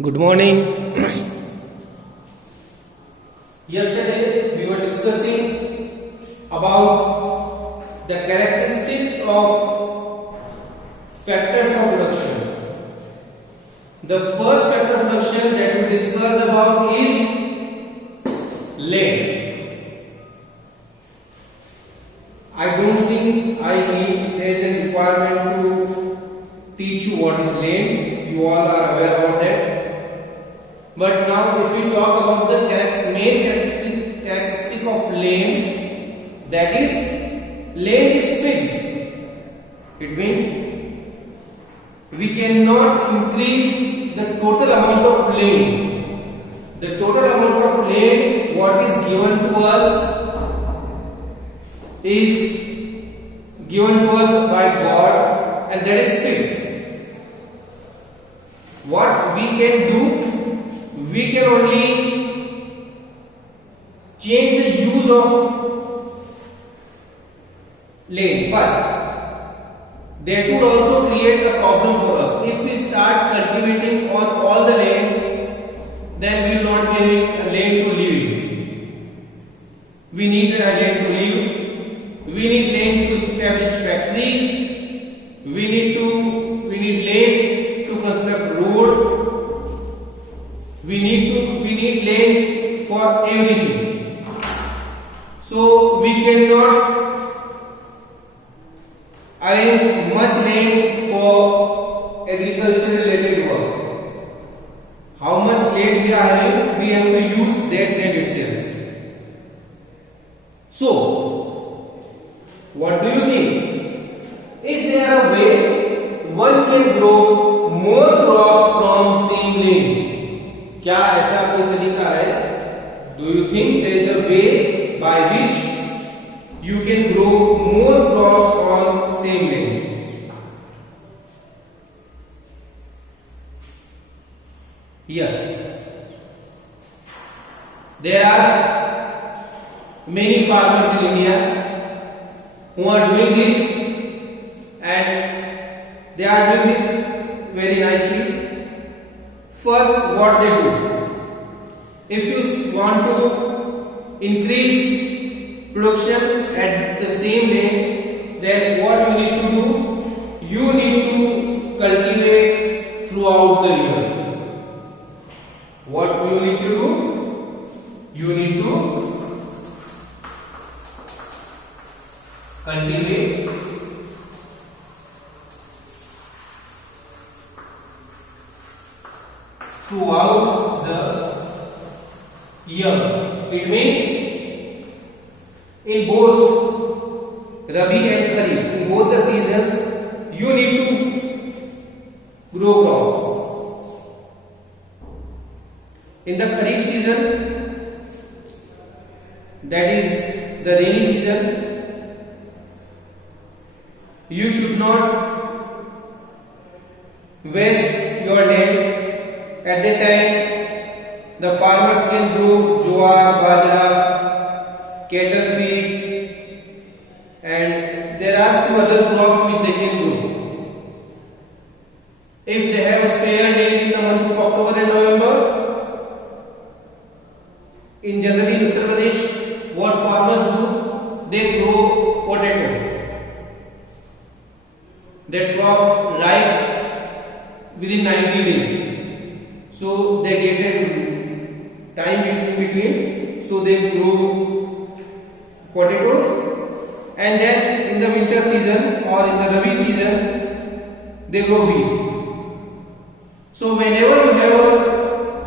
Good morning. Yesterday we were discussing about the characteristics of factors of production. The first factor of production that we discussed about is land. I don't think there is a requirement to teach you what is land. You all are aware about that. But now if we talk about the main characteristic of land, that is land is fixed. It means we cannot increase the total amount of land. The total amount of land what is given to us is given to us by God, and that is fixed. What we can do, we can only change the use of land, but that would also create a problem for us. If we start cultivating on all the lands, then we will not be having a land to live in. We need a land to live. We need land to establish factories. We need land to construct road. We need land for everything. So we cannot arrange much land for agriculture related work. How much land we are having, we have to use that land itself. So, what do you think? Is there a way one can grow more crops from same land? क्या ऐसा कोई तरीका है? Do you think there is a way by which you can grow more crops on same land? Yes. There are many farmers in India who are doing this, and they are doing this very nicely. First, what they do, if you want to increase production at the same land, then what you need to do, you need to cultivate throughout the year. What you need to do, you need to cultivate throughout the year. It means in both Rabi and Kharif, in both the seasons, you need to grow crops. In the Kharif season, that is the rainy season, you should not waste your land. At that time, the farmers can grow jowar, bajra, cattle feed, and there are few other crops which they can grow. If they have spare land in the month of October and November, in generally in Uttar Pradesh, what farmers do, they grow potato. That crop ripes within 90 days. So they get a time in between, so they grow potatoes, and then in the winter season or in the Rabi season, they grow wheat. So whenever you have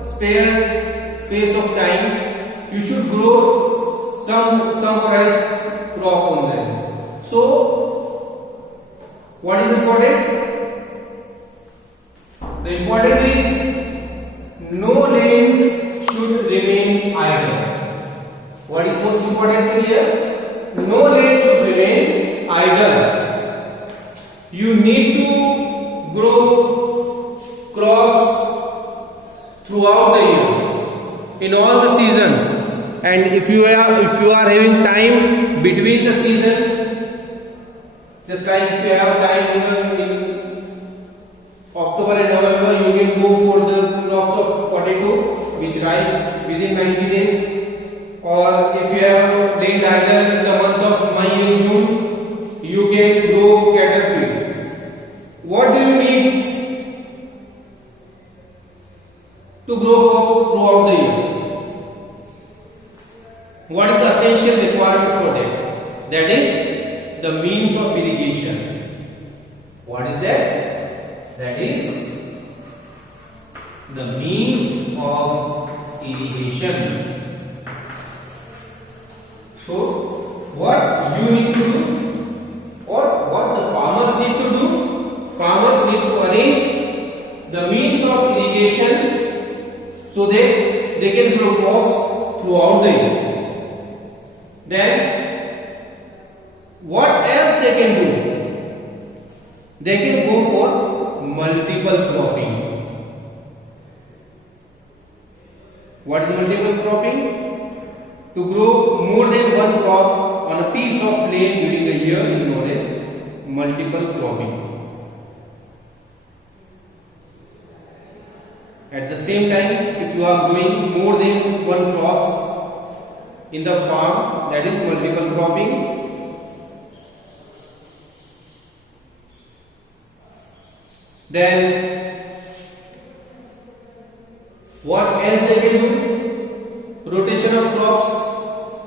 a spare phase of time, you should grow some else crop on them. So what is important? The important is no land should remain idle. What is most important here? No land should remain idle. You need to grow crops throughout the year, in all the seasons. And if you are having time between the season, just like if you have time in October and November, you can go for the crops of stripe within 90 days. Or if you have laid either in the month of May and June, you can grow cattle feed. What do you need to grow crops throughout the year? What is the essential requirement for that? That is the means of irrigation. What is that? That is the means of irrigation. So, what you need to do, or what the farmers need to do? Farmers need to arrange the means of irrigation so that they can grow crops throughout the year. Then, what else they can do? They can go for multiple cropping. What is multiple cropping? To grow more than one crop on a piece of land during the year is known as multiple cropping. At the same time, if you are growing more than one crops in the farm, that is multiple cropping. Then what else they can do? Rotation of crops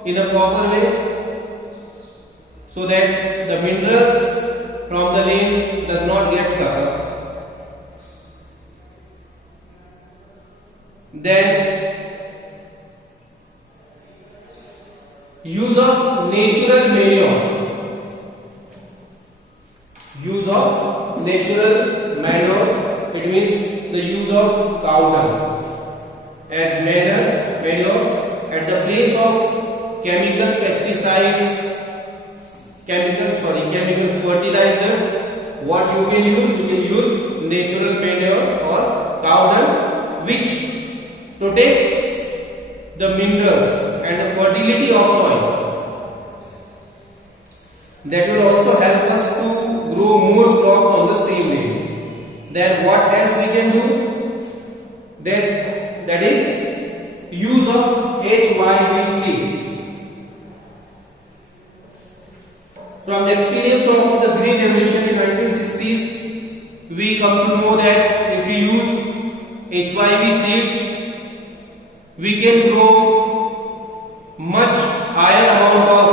in a proper way so that the minerals from the land does not get sucked. Then use of natural manure. Use of natural manure, it means the use of cow dung as manure at the place of chemical pesticides, chemical fertilizers. What you can use? You can use natural manure or cow dung, which protects the minerals and the fertility of soil. That will also help us to grow more crops on the same way. Then what else we can do? That is use of HYB seeds. From the experience of the Green Revolution in 1960s, we come to know that if we use HYB seeds, we can grow much higher amount of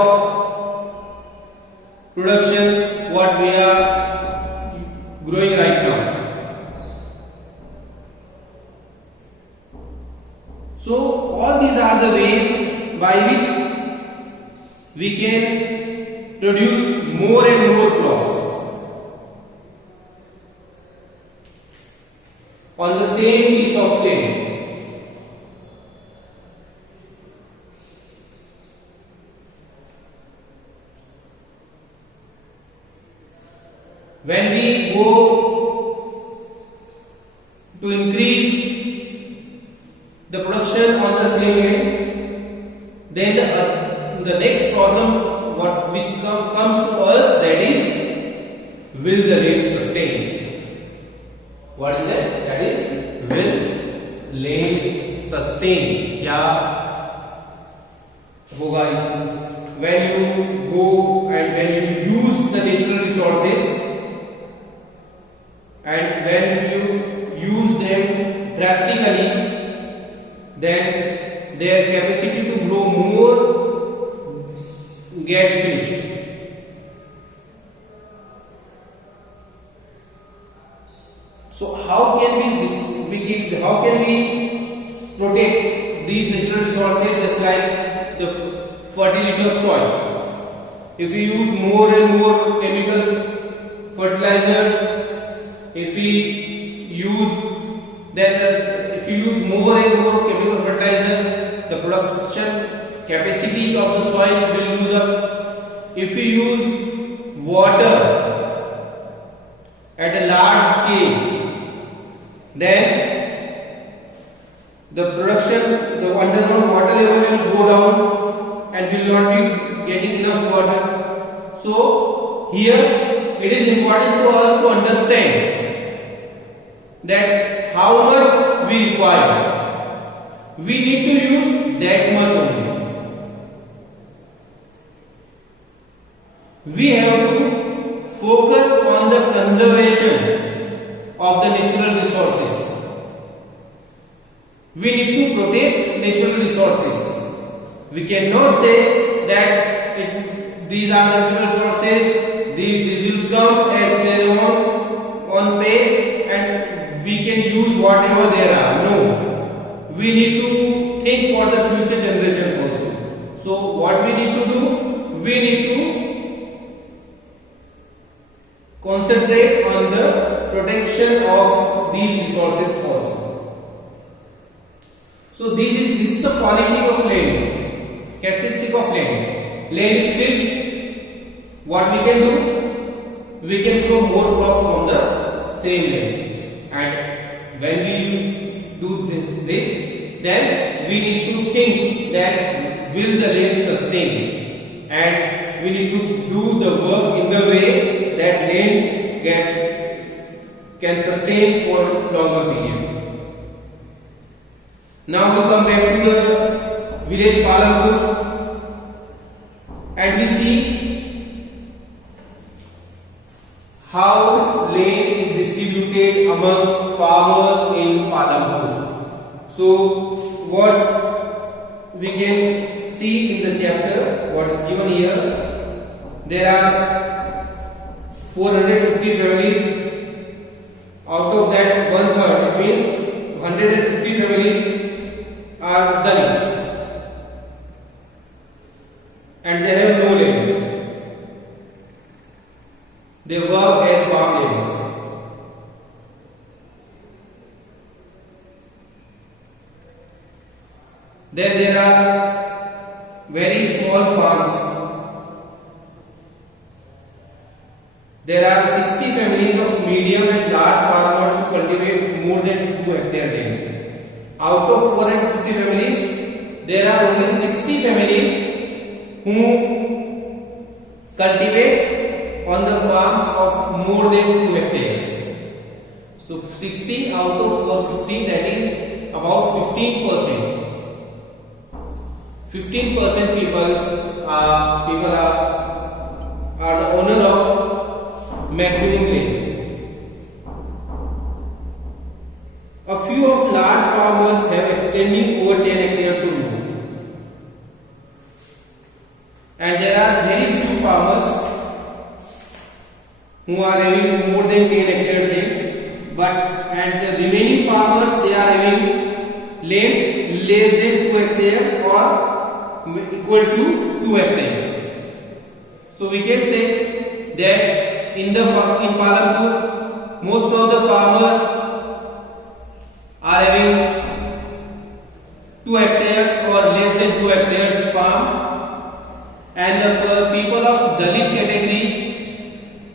production what we are growing right now. So all these are the ways by which we can produce more and more crops on the same piece of land. When we go to increase the production on the same land, then the next problem which comes to us, that is, will the land sustain? What is that? That is, will land sustain? क्या होगा इस when you go and when you use the natural resources and when you use them drastically, then their capacity to grow more gets finished. So how can we protect these natural resources just like the fertility of soil? If we use more and more chemical fertilizers, if we use more and more chemical fertilizer, the production capacity of the soil will lose up. If we use water at a large scale, then the production, the underground water level will go down and will not be getting enough water. So here it is important for us to understand that how much we require. we need to use that much only. We have to focus on the conservation of the natural resources. We need to protect natural resources. We cannot say that these are natural resources, these will come as their on pace and we can use whatever there are. No. We need to think for the future generations also. So what we need to do? We need to concentrate on the protection of these resources also. So this is the quality of land, characteristic of land. Land is fixed. What we can do? We can grow more crops from the same land. And when we do this, then we need to think that will the land sustain, and we need to do the work in the way that land can sustain for longer period. Now we come back to the village Palanpur and we see how land is distributed amongst farmers in Palanpur. So what we can see in the chapter, what is given here, there are 450 families. Out of that, 1/3, it means 150 families are Dalits and they have no lands. They work as farm laborers. Then there are very small farms. There are 60 families of medium and large farmers who cultivate more than 2 hectare land. Out of 450 families, there are only 60 families who cultivate on the farms of more than 2 hectares. So 60 out of 450, that is about 15%. 15% people are the owner of maximum land. A few of large farmers have extending over 10 hectares or more. And there are very few farmers who are having more than 10 hectares land, and the remaining farmers, they are having lands less than 2 hectares or equal to 2 hectares. So we can say that in Palanpur, most of the farmers are having 2 hectares or less than 2 hectares farm, and the people of Dalit category,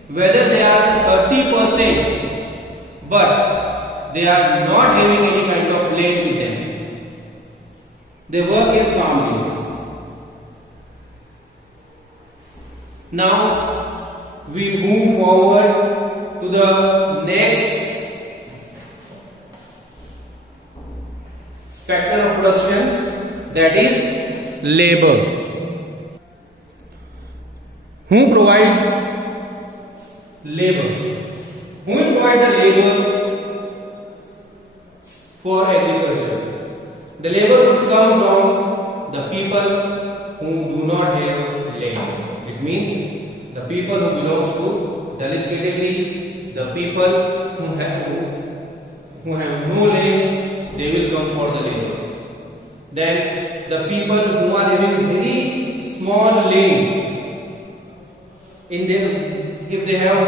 whether they are the 30%, but they are not having any kind of land with them. They work as farm laborers. Now we move forward to the next factor of production, that is labor. Who provides labor? Who will provide the labor for agriculture? The labor would come from the people who do not have land. It means the people who belongs to Dalit category, the people who have no lands, they will come for the labor. Then the people who are having very small land, if they have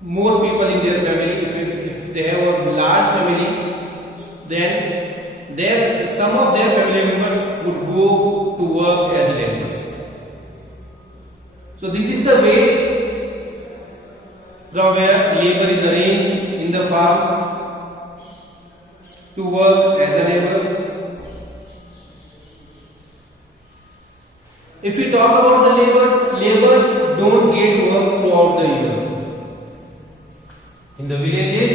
more people in their family, if they have a large family, then some of their family members would go to work as laborers. So this is the way from where labor is arranged in the farms to work as a laborer. If we talk about the laborers don't get work throughout the year. In the villages,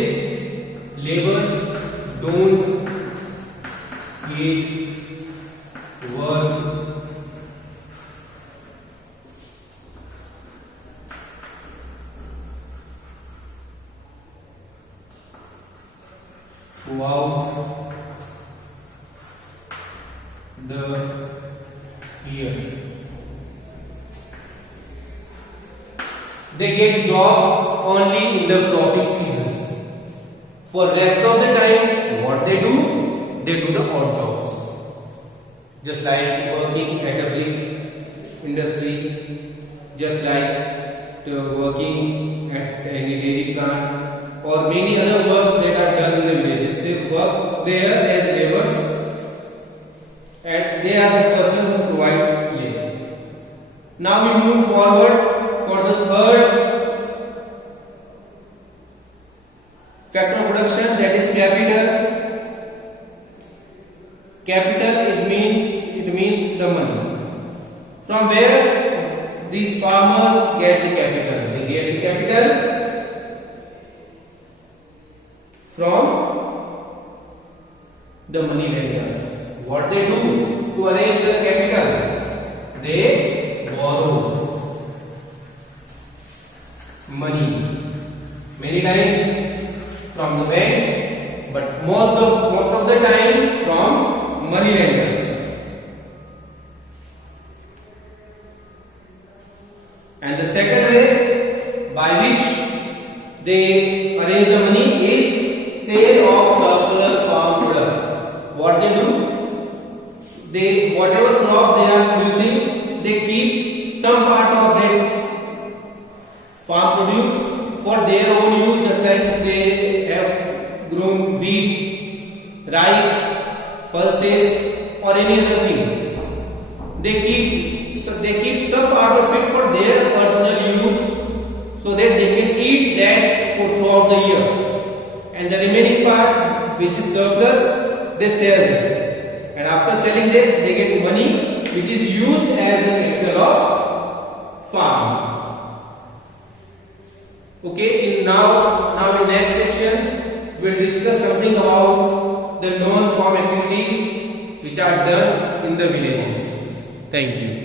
laborers don't create work throughout the year. They get jobs only in the cropping seasons. For rest of the time, what they do the odd jobs. Just like working at a big industry, just like working at any dairy plant, or many other works that are done in the villages. They work there as laborers, and they are the person who provides labor. Now we move forward for the third factor of production, that is capital. Capital means the money. From where these farmers get the capital? They get the capital from the money lenders. What they do to arrange the capital? They borrow money many times from the banks, but most of the time from money lenders. And the second way by which they arrange the money is sale of surplus farm products. What they do? Whatever crop they are producing, they keep some part of that farm produce for their own use, just like they have grown wheat, rice, pulses, or any other thing. They keep some part of it for their personal use, so that they can eat that throughout the year. And the remaining part, which is surplus, they sell it. And after selling that, they get money, which is used as the capital of farm. Okay, now in next section, we'll discuss something about the non-farm activities which are done in the villages. Thank you.